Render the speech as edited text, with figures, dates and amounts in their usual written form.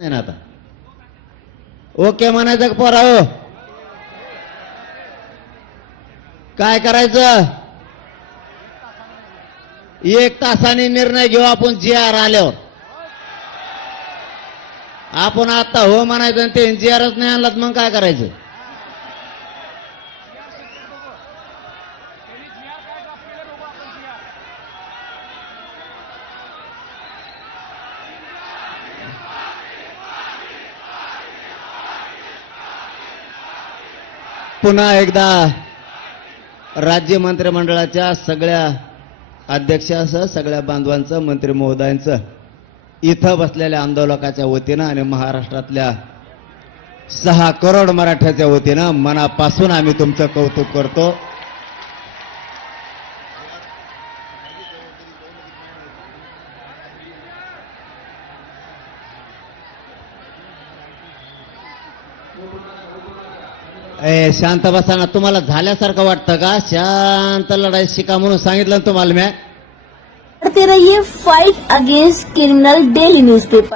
नाही ना आता ओके म्हणायचं का पोरा हो काय करायचं 1 तासाने निर्णय घेऊ आपण जी आर आल्यावर आपण आता हो म्हणायचं आणि ते जी आरच नाही आणलात मग काय करायचं पुन्हा एकदा राज्य मंत्रिमंडळाच्या सगळ्या अध्यक्षासह सगळ्या बांधवांचं मंत्री महोदयांचं इथं बसलेल्या आंदोलकाच्या वतीनं आणि महाराष्ट्रातल्या 6 करोड मराठ्याच्या वतीनं मनापासून आम्ही तुमचं कौतुक करतो. शांत बसा ना. तुम्हाला झाल्यासारखं वाटतं का? शांत लढाई शिका म्हणून सांगितलं तुम्हाला मी. करते रहिए fight against criminal daily newspaper.